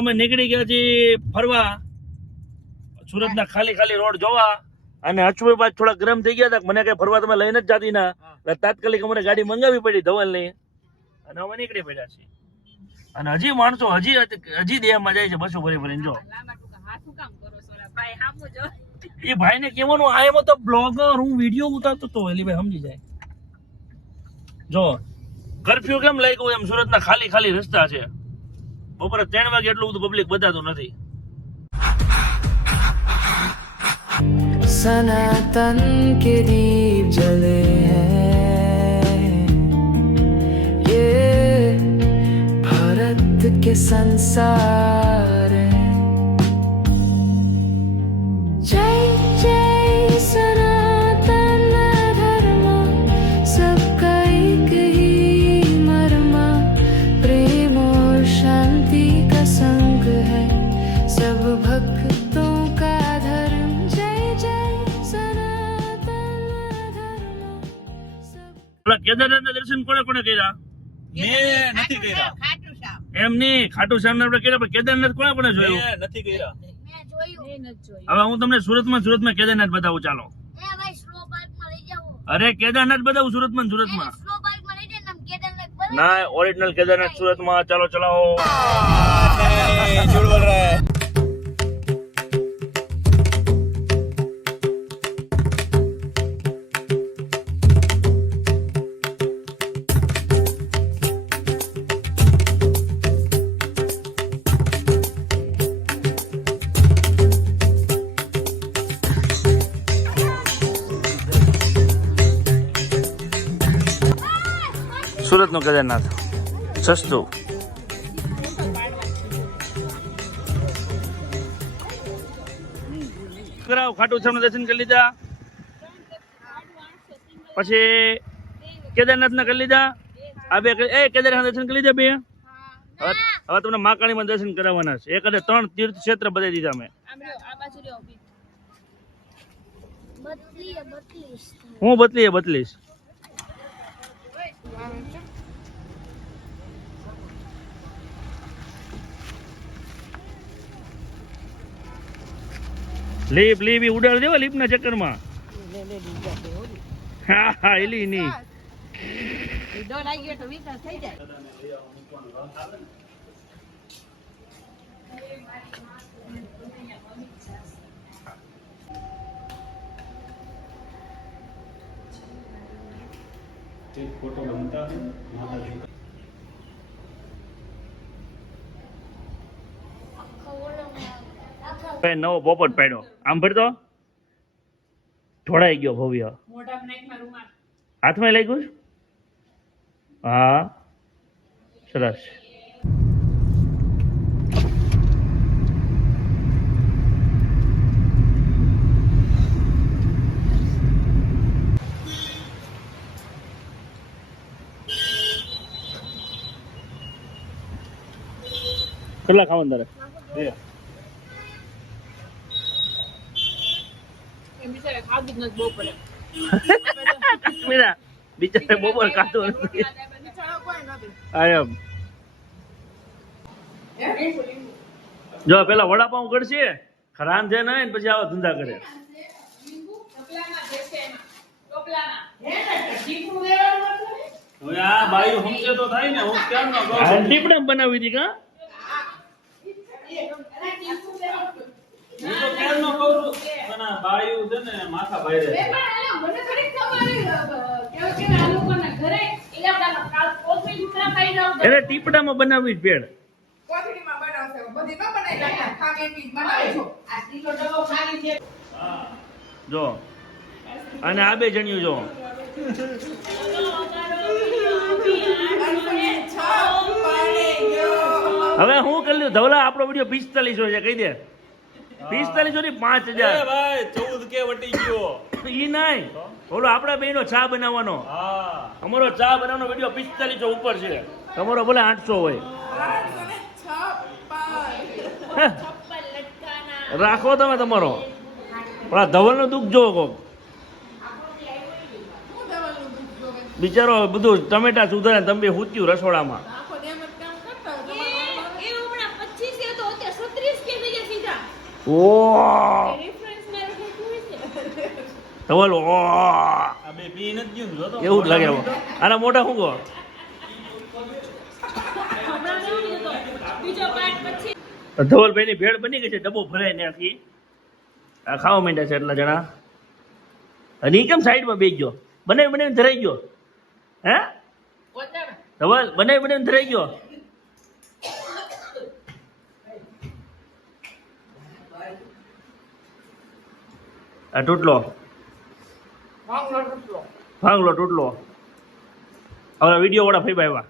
અમે નીકળી ગયા છીએ ફરવા સુરતના ખાલી ખાલી રોડ જોવા અને હચુભાઈ બાદ થોડા ગરમ થઈ ગયા હતા મને કઈ ફરવા તમે લઈને જ જાતી ના એટલે તાત્કાલિક અમારે ગાડી મંગાવી પડી ધવલની અને અમે નીકળી પડ્યા છીએ અને હજી માણસો હજી દેહમાં જાય છે બસો ભરી ભરીને જો એ ભાઈને કહેવાનું આ એમાં તો બ્લોગર હું વિડીયો ઉતારતો તો એલી ભાઈ સમજી જાય જો કર્ફ્યુ કેમ લાગ્યું એમ સુરતના ખાલી ખાલી રસ્તા છે બપોરે 3 વાગે એટલું બધું પબ્લિક બતાતું નથી सनातन के दीप जले हैं ये भारत के संसार जय जय सनातन धर्म सबका एक ही मर्मा प्रेम और शांति का संग है सब भक्तों का धर्म કેદારનાથના દર્શન કોને કોને કર્યા મેં નથી કર્યા એમ નહીં ખાટુ શ્યામના આપણે કર્યા પણ કેદારનાથ કોને કોને જોયું મેં નથી કર્યા હવે હું તમને સુરતમાં કેદારનાથ બતાવું ચાલો અરે કેદારનાથ બતાવું સુરતમાં ના ઓરિજિનલ કેદારનાથ સુરતમાં ચાલો ચલાવો झूठ बोल रहा है સુરત નું કેદારનાથ સસ્તું કરાવ ખાટુ શ્યામના દર્શન કરી લીધા પછી કેદારનાથ ના કરી લીધા આ બે કેદારનાથ દર્શન કરી લીધા બે હવે તમને મહાકાળીમાં દર્શન કરાવવાના છે એક 3 તીર્થ ક્ષેત્ર બતાવી દીધા અમે હું બદલીશ લીપ ઉડાડ દેવા લીપ ના ચક્કર માં હા એલી ની फोटो बनता है नવો પોપટ પાડ્યો આમ ભરતો ઢોળાઈ ગયો ભવ્ય હાથમાં લાગ્યું હા સરસ કેટલા ખાવાનું તારે બિચારે બપોર ખાતું નથી જો પેલા વડાપાઉં કરશે રાંધે ના પછી આવા ધંધા કરે આ બાયું સમજે તો થાય ને હું કેમ ન કહું ટીપડા બનાવી હતી કા હું તો કેમ ન કહું પણ આ બાયું છે ને માથા ભાઈ રહે એને ટીપડામાં બનાવી જ પેડ જો અને આ બે જણ્યું જો હવે હું કરી લ્યું ધવલા આપણો વિડીયો 4500 છે કહી દે 4500 ની 5000 ભાઈ 14 કે વટી ગયો ઈ નહીં બોલો આપડા બેનો ચા બનાવવાનો અમારો ચા બનાવવાનો વિડીયો 4500 ઉપર છે તમારો ભલે 800 હોય રાખો તમે તમારો પણ ધવલ નું દુઃખ જોવો કોક બિચારો બધું ટમેટા સુધારે તમે હુત્યું રસોડામાં ઓ ધવલ ઓ આ બે પી નથી ગયું જો તો એવું જ લાગે હવે. આના મોટા શું કહો ધવલભાઈ ની ભેળ બની ગઈ છે ડબ્બો ભરાય ને આખી આ ખાવા માંડ્યા છે એટલા જણા અને ઈ કેમ સાઈડમાં બેસી ગયો બનાવી બનાવીને ધરાઈ ગયો હે ધવલ બનાવી બનાવીને ધરાઈ ગયો આ તૂટલો ભાંગલો તૂટલો હવે વિડીયો વાળા ફઈ આવ્યા